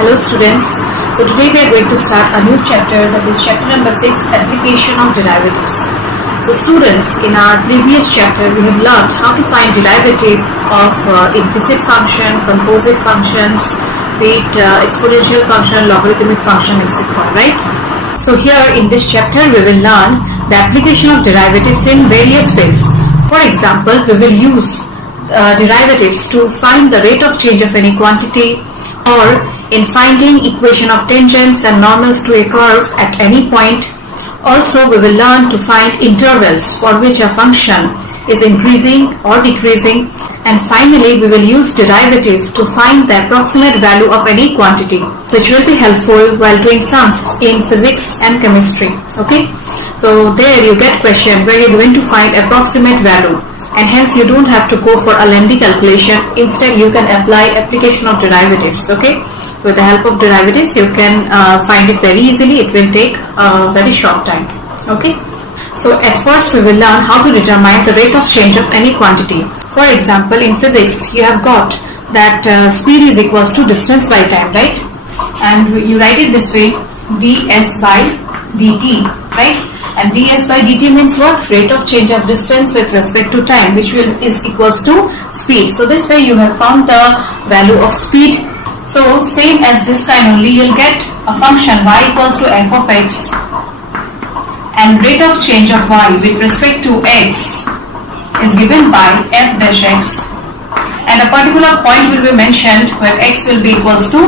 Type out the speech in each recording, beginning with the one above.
Hello students. So today we are going to start a new chapter, that is chapter number 6, application of derivatives. So students, in our previous chapter we have learned how to find derivative of implicit function, composite functions, be it exponential function, logarithmic function, etc. Right? So here in this chapter we will learn the application of derivatives in various ways. For example, we will use derivatives to find the rate of change of any quantity, or in finding equation of tangents and normals to a curve at any point. Also, we will learn to find intervals for which a function is increasing or decreasing, and finally we will use derivative to find the approximate value of any quantity, which will be helpful while doing sums in physics and chemistry. Okay, so there you get question where you're going to find approximate value, and hence you don't have to go for a lengthy calculation. Instead you can apply application of derivatives. Okay, so with the help of derivatives you can find it very easily. It will take a very short time. Okay, so at first we will learn how to determine the rate of change of any quantity. For example, in physics you have got that speed is equals to distance by time, right? And you write it this way, ds by dt, right? And ds by dt means what? Rate of change of distance with respect to time, which is equals to speed. So this way you have found the value of speed. So same as this time only, you'll get a function y equals to f of x, and rate of change of y with respect to x is given by f dash x, and a particular point will be mentioned where x will be equals to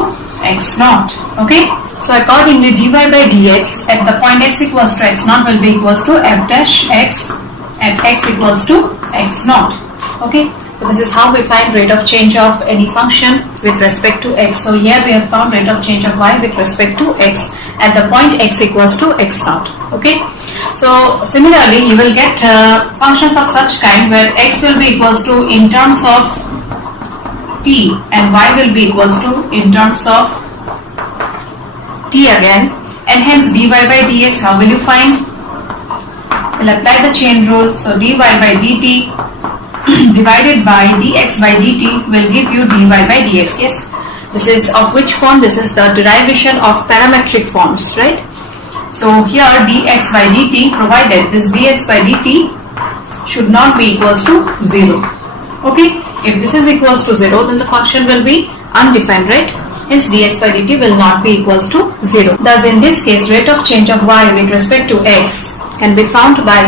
x naught. Okay, so accordingly dy by dx at the point x equals to x naught will be equals to f dash x at x equals to x naught. Okay, so this is how we find rate of change of any function with respect to x. So here we have found rate of change of y with respect to x at the point x equals to x naught. Okay, so similarly you will get functions of such kind where x will be equals to in terms of t and y will be equals to in terms of t again, and hence dy by dx, how will you find? We'll apply the chain rule. So dy by dt divided by dx by dt will give you dy by dx. Yes, this is of which form? This is the derivation of parametric forms, right? So here dx by dt, provided this dx by dt should not be equals to 0. Okay, if this is equals to 0, then the function will be undefined, right? Hence dx by dt will not be equals to 0. Thus in this case rate of change of y with respect to x can be found by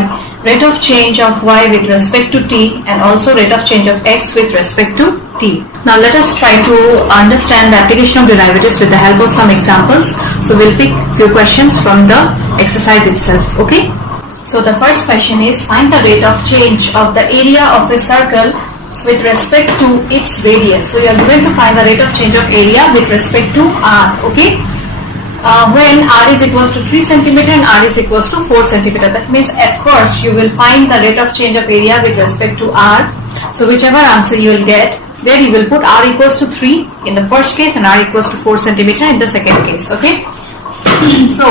rate of change of y with respect to t, and also rate of change of x with respect to t. Now let us try to understand the application of derivatives with the help of some examples. So we'll pick few questions from the exercise itself. Okay, so the first question is, find the rate of change of the area of a circle with respect to its radius. So you are going to find the rate of change of area with respect to r. Okay, when r is equals to 3 cm and r is equals to 4 cm. That means at first you will find the rate of change of area with respect to r. So whichever answer you will get, there you will put r equals to 3 in the first case and r equals to 4 cm in the second case. Okay, so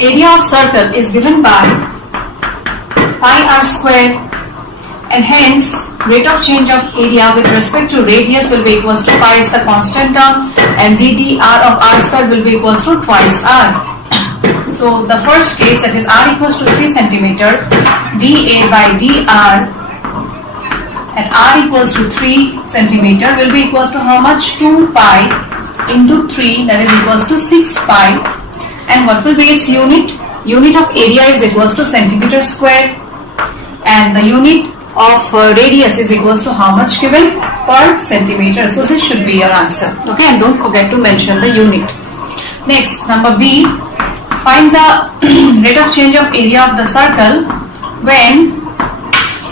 area of circle is given by pi r square, and hence rate of change of area with respect to radius will be equals to pi is the constant term, and ddr of r square will be equals to twice r. So the first case, that is r equals to 3 cm, dA by dr at r equals to 3 cm will be equals to how much? 2 pi into 3, that is equals to 6 pi. And what will be its unit? Unit of area is equals to centimeter square, and the unit of radius is equals to how much given? Per centimeter. So this should be your answer. Okay, and don't forget to mention the unit. Next, number B, find the rate of change of area of the circle when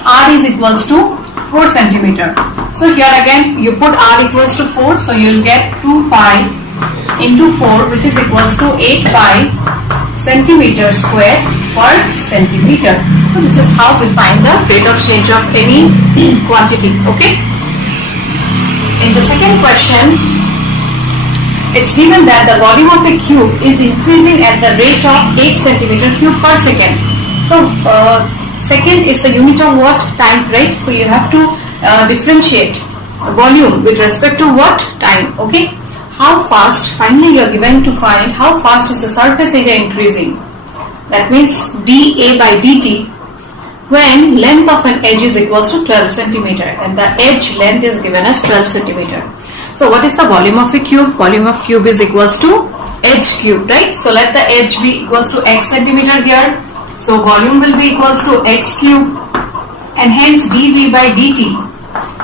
r is equals to 4 centimeter. So here again you put r equals to 4, so you will get 2 pi into 4, which is equals to 8 pi centimeter square per centimeter. So this is how we find the rate of change of any quantity. Okay, in the second question it's given that the volume of a cube is increasing at the rate of 8 centimeter cube per second. So second is the unit of what? Time, right? So you have to differentiate volume with respect to what? Time. Okay, how fast, finally you are given to find how fast is the surface area increasing. That means dA by dt when length of an edge is equals to 12 centimeter and the edge length is given as 12 centimeter. So what is the volume of a cube? Volume of cube is equals to edge cube, right? So let the edge be equals to x centimeter here. So volume will be equals to x cube and hence dV by dt.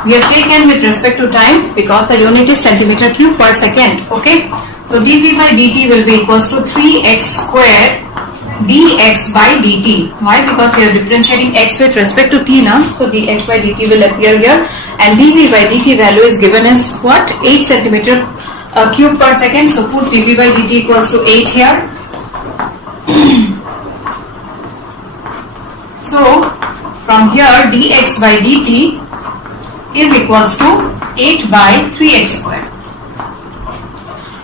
We have taken with respect to time because the unit is centimeter cube per second. Okay. So dV by dt will be equals to 3x squared dx by dt. Why? Because we are differentiating x with respect to t now. So dx by dt will appear here and dV by dt value is given as what? 8 centimeter cube per second. So put dV by dt equals to 8 here. So from here dx by dt is equals to 8 by 3x squared.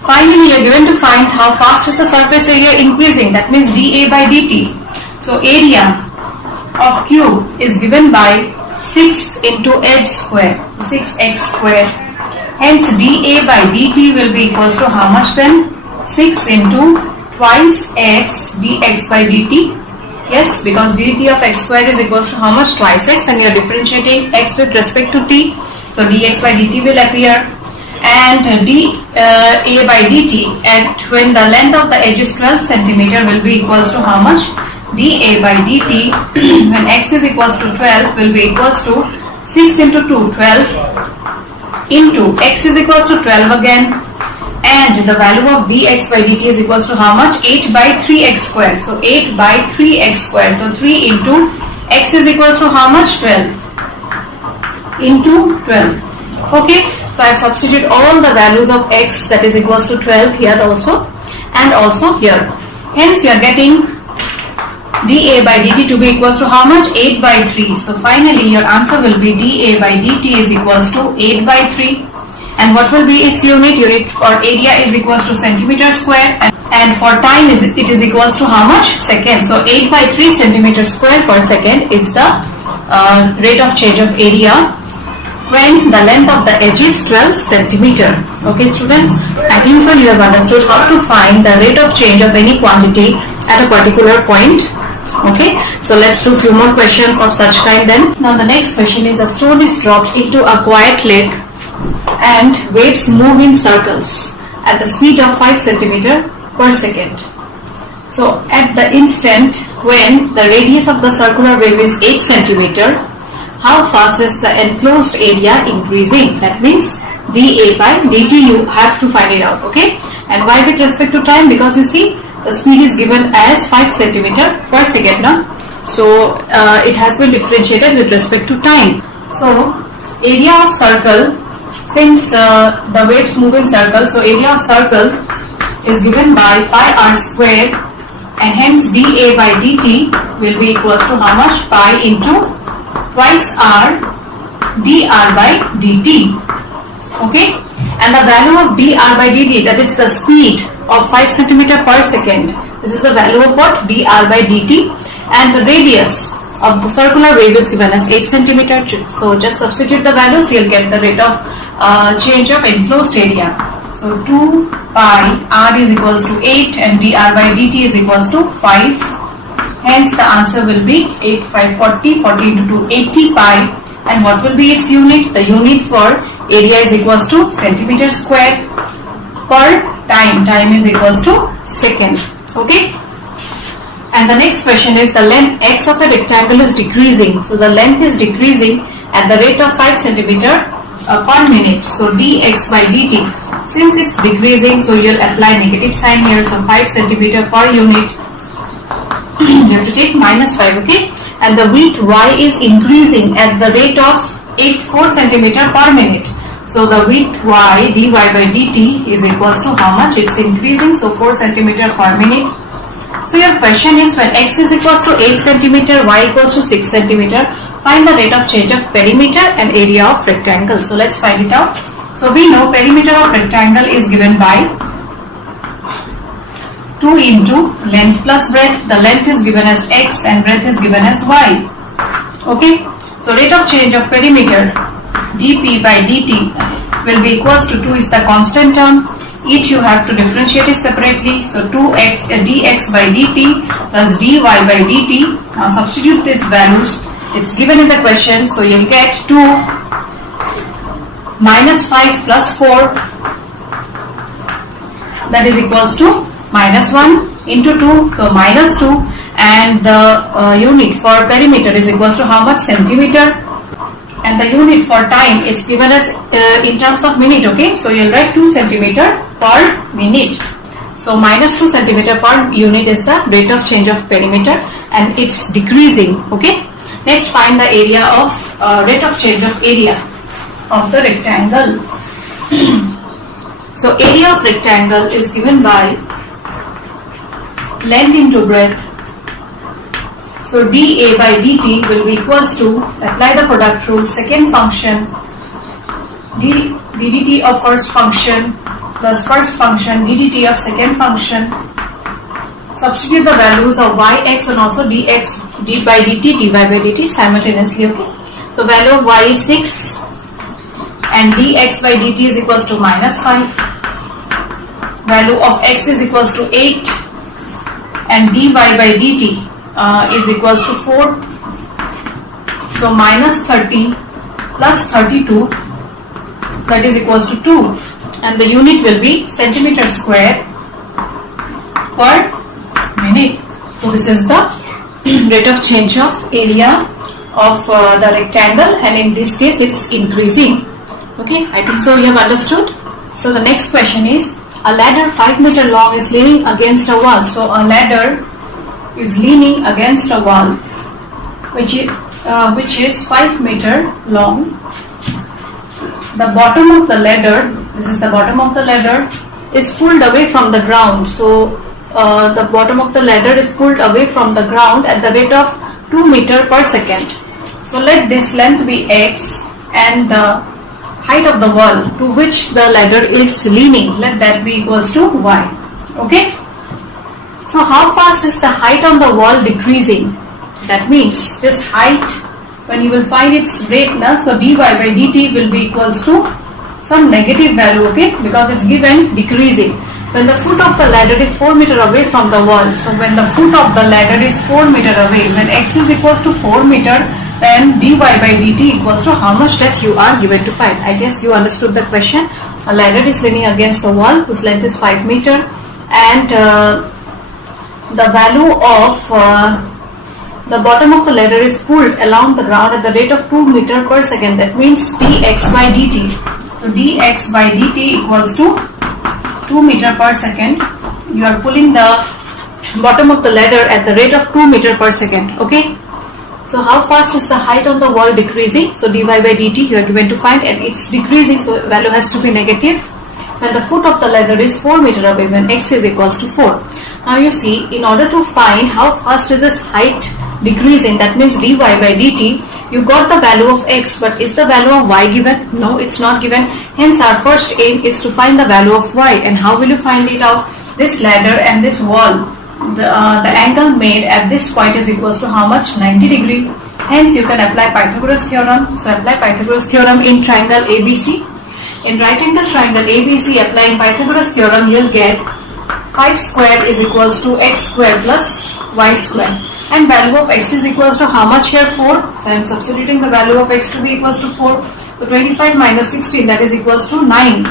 Finally, we are given to find how fast is the surface area increasing. That means dA by dt. So area of cube is given by 6 into edge square, 6x square. Hence dA by dt will be equals to how much then? 6 into twice x dx by dt. Yes, because dt of x square is equals to how much? Twice x, and you are differentiating x with respect to t. So dx by dt will appear. And dA by dt at when the length of the edge is 12 centimeter will be equals to how much? dA by dt when x is equals to 12 will be equals to 6 into 2, 12 into x is equals to 12 again, and the value of dx by dt is equals to how much? 8 by 3x squared. So 8 by 3x squared. So 3 into x is equals to how much? 12 into 12. Okay. So I substitute all the values of x, that is equals to 12 here also and also here. Hence you are getting dA by dt to be equals to how much? 8 by 3. So finally your answer will be dA by dt is equals to 8 by 3. And what will be its unit? Unit for area is equals to centimeter square and for time it is equals to how much? Second. So 8 by 3 centimeter square per second is the rate of change of area when the length of the edge is 12 centimeter. Okay students, I think so you have understood how to find the rate of change of any quantity at a particular point. Okay, so let's do few more questions of such kind then. Now the next question is, a stone is dropped into a quiet lake and waves move in circles at the speed of 5 centimeter per second. So at the instant when the radius of the circular wave is 8 centimeter, how fast is the enclosed area increasing? That means dA by dt you have to find it out. Okay, and why with respect to time? Because you see the speed is given as 5 centimeter per second now. So it has been differentiated with respect to time. So area of circle, since the waves move in circle, so area of circle is given by pi r squared and hence dA by dt will be equals to how much? Pi into twice r dr by dt. Okay, and the value of dr by dt, that is the speed of 5 centimeter per second, this is the value of what? dr by dt, and the radius of the circular wave is given as 8 centimeter. So just substitute the values, you'll get the rate of change of enclosed area. So 2 pi r is equals to 8 and dr by dt is equals to 5. Hence the answer will be 8, 5, 40, 40 into 2, 80 pi. And what will be its unit? The unit for area is equals to centimeter square per time. Time is equals to second. Okay. And the next question is, the length x of a rectangle is decreasing. So the length is decreasing at the rate of 5 centimeter per minute. So dx by dt. Since it's decreasing, so you'll apply negative sign here. So 5 centimeter per unit. You have to take minus 5, okay? And the width y is increasing at the rate of 4 centimeter per minute. So the width y dy by dt is equals to how much? It's increasing, so 4 centimeter per minute. So your question is, when x is equals to 8 centimeter, y equals to 6 centimeter, find the rate of change of perimeter and area of rectangle. So let's find it out. So we know perimeter of rectangle is given by 2 into length plus breadth. The length is given as x and breadth is given as y. Okay. So rate of change of perimeter dp by dt will be equals to 2 is the constant term each you have to differentiate it separately. So 2x dx by dt plus dy by dt. Now substitute these values. It's given in the question. So you'll get 2 minus 5 plus 4, that is equals to minus 1 into 2, so minus 2, and the unit for perimeter is equals to how much? Centimeter, and the unit for time it's given as in terms of minute. Okay, so you'll write 2 centimeter per minute. So minus 2 centimeter per unit is the rate of change of perimeter, and it's decreasing. Okay, next find the area of rate of change of area of the rectangle. So area of rectangle is given by length into breadth. So dA by dt will be equals to, apply the product rule, second function ddt of first function plus first function ddt of second function. Substitute the values of yx and also dx d by dt dy by dt simultaneously. Okay, so value of y is 6 and dx by dt is equals to minus 5. Value of x is equals to 8 and dy by dt is equals to 4. So minus 30 plus 32, that is equals to 2, and the unit will be centimeter square per minute. So this is the rate of change of area of the rectangle, and in this case it's increasing. Okay, I think so you have understood. So the next question is, a ladder 5 meter long is leaning against a wall. So a ladder is leaning against a wall which is 5 meter long. The bottom of the ladder, this is the bottom of the ladder, is pulled away from the ground. So the bottom of the ladder is pulled away from the ground at the rate of 2 meter per second. So let this length be x and the height of the wall to which the ladder is leaning, let that be equals to y. Okay, so how fast is the height on the wall decreasing? That means this height, when you will find its rate now, so dy by dt will be equals to some negative value. Okay, because it's given decreasing. When the foot of the ladder is 4 meter away from the wall, so when the foot of the ladder is 4 meter away, when x is equals to 4 meter, then dy by dt equals to how much that you are given to find. I guess you understood the question. A ladder is leaning against the wall whose length is 5 meter, and the value of the bottom of the ladder is pulled along the ground at the rate of 2 meter per second. That means dx by dt. So dx by dt equals to 2 meter per second. You are pulling the bottom of the ladder at the rate of 2 meter per second. Okay, so how fast is the height on the wall decreasing? So dy by dt you are given to find, and it's decreasing, so value has to be negative. When the foot of the ladder is 4 meter away, when x is equals to 4. Now you see, in order to find how fast is this height decreasing, that means dy by dt, you got the value of x, but is the value of y given? No, it's not given. Hence our first aim is to find the value of y. And how will you find it out? This ladder and this wall, the angle made at this point is equals to how much? 90 degree. Hence you can apply Pythagoras theorem. So apply Pythagoras theorem in triangle ABC. In right angle triangle ABC, applying Pythagoras theorem, you'll get 5 square is equals to x square plus y square. And value of x is equals to how much here? 4. So I am substituting the value of x to be equals to 4. So 25 minus 16, that is equals to 9.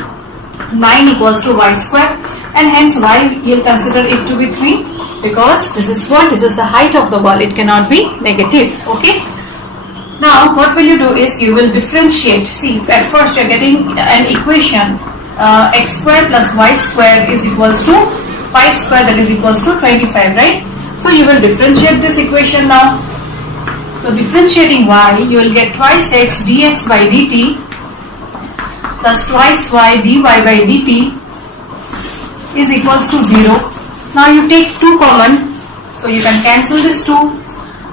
9 equals to y square, and hence y you'll consider it to be 3, because this is what? This is the height of the wall. It cannot be negative. Okay. Now what will you do is you will differentiate. See, at first you are getting an equation x square plus y square is equals to 5 square, that is equals to 25, right? So you will differentiate this equation now. So differentiating y, you will get twice x dx by dt plus twice y dy by dt is equals to 0. Now you take 2 common, so you can cancel this 2.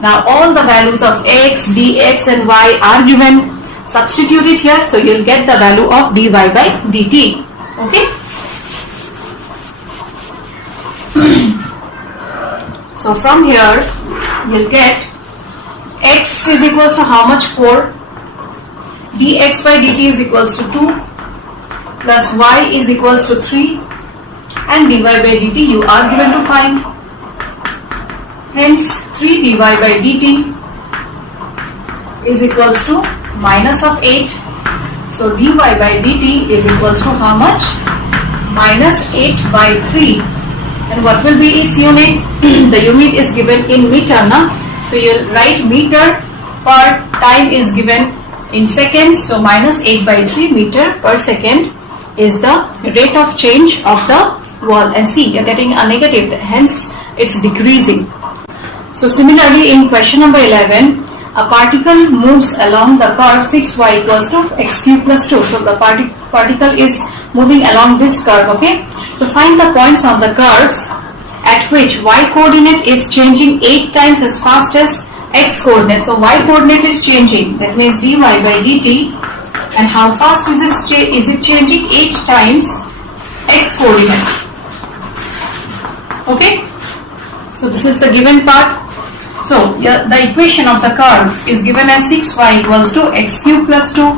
Now all the values of x, dx and y are given. Substitute it here, so you will get the value of dy by dt. Okay. So from here you will get x is equals to how much? 4. dx by dt is equals to 2 plus y is equals to 3 and dy by dt you are given to find. Hence 3 dy by dt is equals to minus of 8. So dy by dt is equals to how much? Minus 8 by 3. And what will be its unit? The unit is given in meter, na? So you'll write meter per time is given in seconds. So minus 8 by 3 meter per second is the rate of change of the wall. And see, you're getting a negative, hence it's decreasing. So similarly in question number 11, a particle moves along the curve 6y equals to x cube plus 2. So the particle is moving along this curve, okay? So find the points on the curve at which y coordinate is changing 8 times as fast as x coordinate. So y coordinate is changing, that means dy by dt, and how fast is it changing? 8 times x coordinate. Okay? So this is the given part. So the equation of the curve is given as 6y equals to x cube plus 2.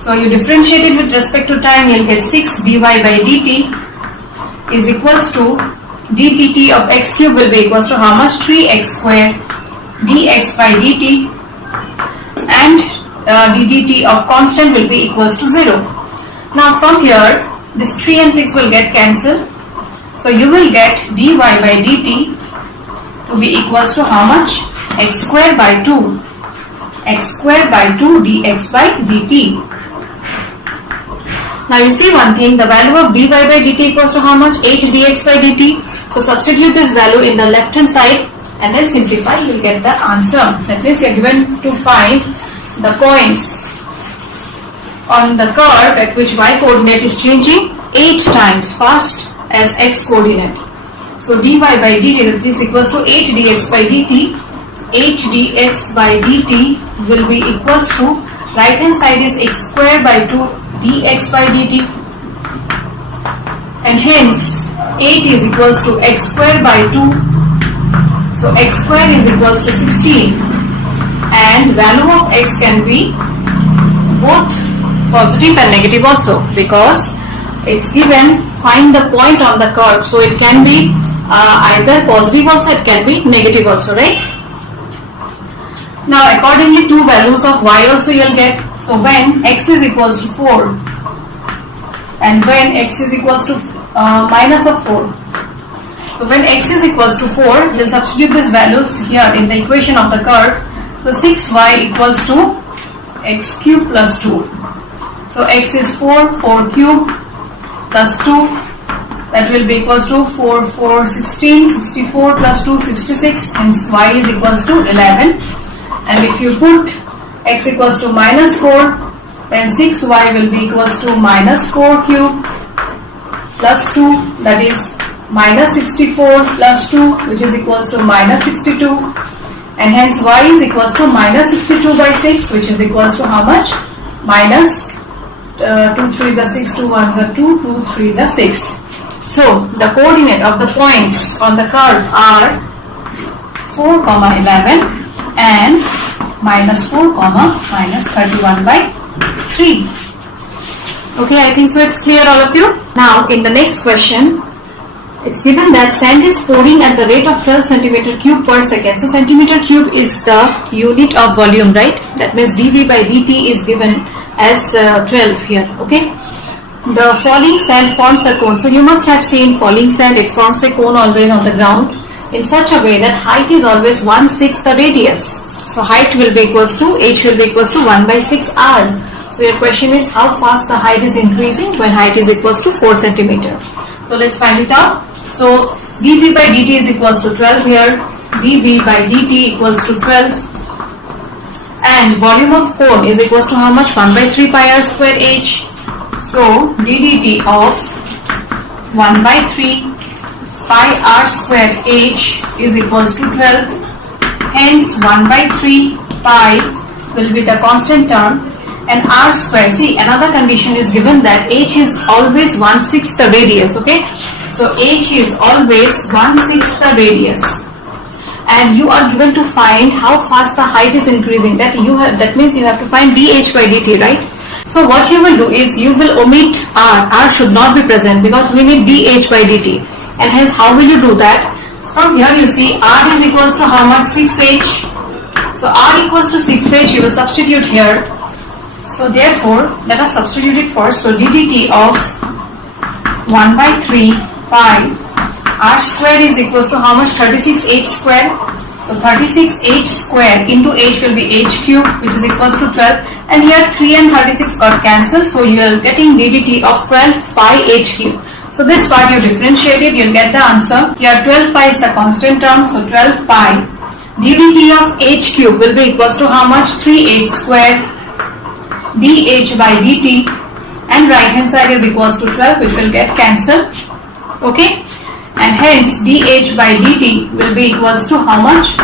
So you differentiate it with respect to time, you'll get 6 dy by dt is equals to ddt of x cube will be equals to how much? 3x square dx by dt, and ddt of constant will be equals to 0. Now from here this 3 and 6 will get cancelled. So you will get dy by dt to be equals to how much? X square by 2. X square by 2 dx by dt. Now you see one thing, the value of dy by dt equals to how much? 8 dx by dt. So substitute this value in the left hand side and then simplify, you will get the answer. That means you are given to find the points on the curve at which y coordinate is changing 8 times fast as x coordinate. So dy by dt is equals to 8 dx by dt. 8 dx by dt will be equals to, right hand side is x square by 2 dx by dt, and hence 8 is equals to x square by 2. So x square is equals to 16, and value of x can be both positive and negative also, because it's given find the point on the curve. So it can be either positive also, it can be negative also, right? Now accordingly two values of y also you'll get. So when x is equals to 4 and when x is equals to minus of 4. So when x is equals to 4, you'll substitute these values here in the equation of the curve. So 6y equals to x cube plus 2. So x is 4, 4 cube plus 2, that will be equals to 4, 4, 16, 64 plus 2, 66, hence y is equals to 11. And if you put x equals to minus 4, then 6y will be equals to minus 4 cube plus 2, that is minus 64 plus 2, which is equals to minus 62, and hence y is equals to minus 62 by 6, which is equals to how much? Minus 2 3 is a 6, 2 1 is a 2, 2 3 is a 6. So the coordinate of the points on the curve are 4, 11 and minus 4, minus 31 by 3. Okay, I think so it's clear all of you. Now in the next question, it's given that sand is pouring at the rate of 12 centimeter cube per second. So centimeter cube is the unit of volume, right? That means dV by dt is given as 12 here, okay? The falling sand forms a cone. So you must have seen falling sand, it forms a cone always on the ground in such a way that height is always 1/6 the radius. So height will be equals to, h will be equals to 1/6 r. So your question is how fast the height is increasing when height is equals to 4 centimeter. So let's find it out. So dV by dt is equals to 12 here, dV by dt equals to 12, and volume of cone is equals to how much? 1/3 pi r square h. So ddt of 1/3 pi r square h is equals to 12. Hence 1/3 pi will be the constant term, and r square. See, another condition is given that h is always 1/6 the radius. Okay, so h is always 1/6 the radius, and you are given to find how fast the height is increasing. That means you have to find dh by dt, right? So what you will do is you will omit R. R should not be present because we need dH by dt. And hence how will you do that? From here you see R is equals to how much? 6H. So R equals to 6H, you will substitute here. So therefore, let us substitute it first. So ddt of 1 by 3 pi R square is equals to how much? 36H square. So 36H square into H will be H cube, which is equals to 12. And here 3 and 36 got cancelled. So you are getting ddt of 12 pi H cube. So this part you differentiate it, you'll get the answer. Here 12 pi is the constant term. So 12 pi ddt of H cube will be equals to how much? 3H square dH by dt. And right hand side is equals to 12, which will get cancelled. Okay. And hence dH by dt will be equals to how much?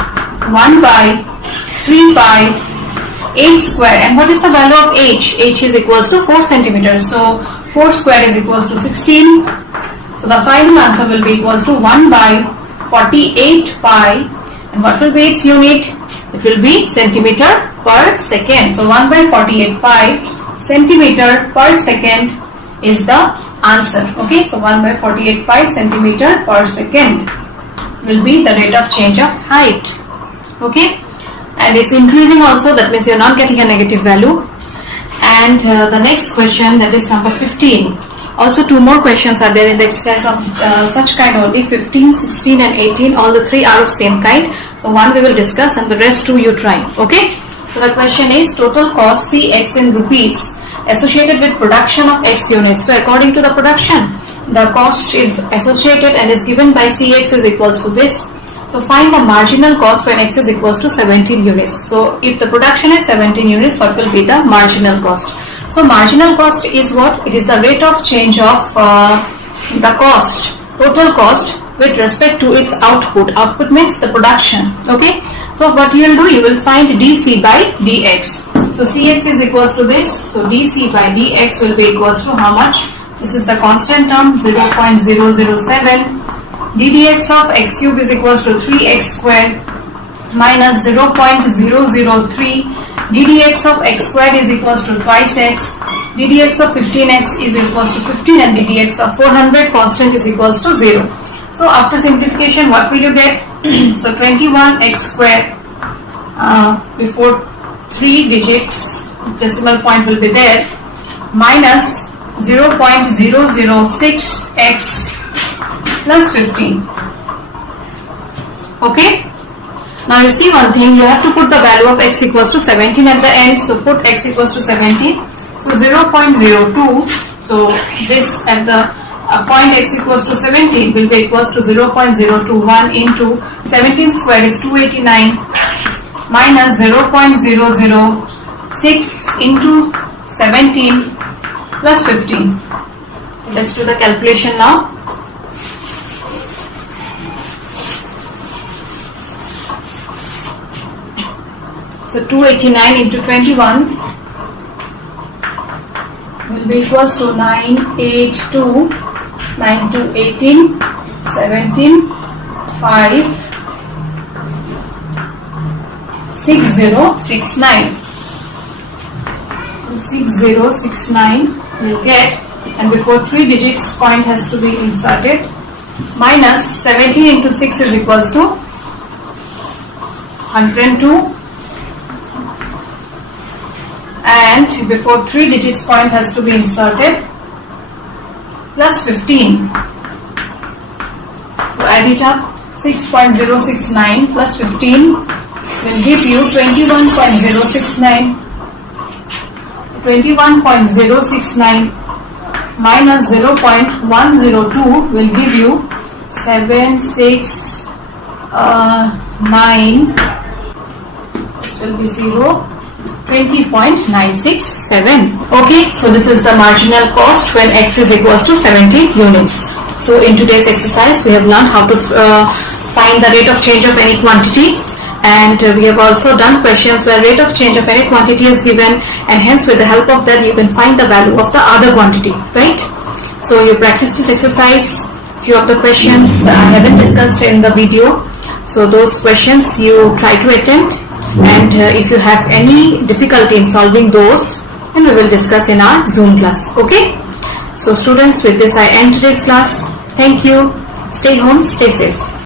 1 by 3 pi H square. And what is the value of H? H is equals to 4 centimeters. So 4 square is equals to 16. So the final answer will be equals to 1 by 48 pi. And what will be its unit? It will be centimeter per second. So 1 by 48 pi centimeter per second is the answer. Okay, so 1 by 48 pi centimeter per second will be the rate of change of height. Okay, and it's increasing also, that means you're not getting a negative value. And the next question, that is number 15. Also 2 more questions are there in the exercise of such kind only. 15, 16 and 18, all the 3 are of same kind. So one we will discuss and the rest 2 you try. Okay, so the question is total cost Cx in rupees associated with production of X units. So according to the production, the cost is associated and is given by Cx is equals to this. So find the marginal cost when X is equals to 17 units. So if the production is 17 units, what will be the marginal cost? So marginal cost is what? It is the rate of change of the cost, total cost with respect to its output. Output means the production. Okay. So what you will do, you will find dC by dx. So Cx is equals to this. So dC by dx will be equals to how much? This is the constant term 0.007. ddx of x cube is equals to 3x square minus 0.003. ddx of x squared is equals to twice x. ddx of 15x is equals to 15 and ddx of 400 constant is equals to 0. So after simplification, what will you get? So 21x square before 3 digits, decimal point will be there, minus 0.006x plus 15. Okay. Now you see one thing, you have to put the value of x equals to 17 at the end. So put x equals to 17. So 0.02. So this at the point x equals to 17 will be equals to 0.021 into 17 square is 289 minus 0.006 into 17 plus 15. Let's do the calculation now. So 289 into 21 will be equals to 982, 18, 17, 5, 6069. 6069 will get, and before 3 digits point has to be inserted, minus 17 into 6 is equals to 102. And before 3 digits point has to be inserted, plus 15. So add it up, 6.069 plus 15 will give you 21.069. 21.069 minus 0.102 will give you 769. This will be 0. 20.967. Okay, so this is the marginal cost when x is equals to 70 units. So in today's exercise we have learned how to find the rate of change of any quantity, and we have also done questions where rate of change of any quantity is given, and hence with the help of that you can find the value of the other quantity, right? So you practice this exercise. Few of the questions I haven't discussed in the video, so those questions you try to attempt. And if you have any difficulty in solving those, and we will discuss in our Zoom class. Okay? So students, with this I end today's class. Thank you. Stay home, stay safe.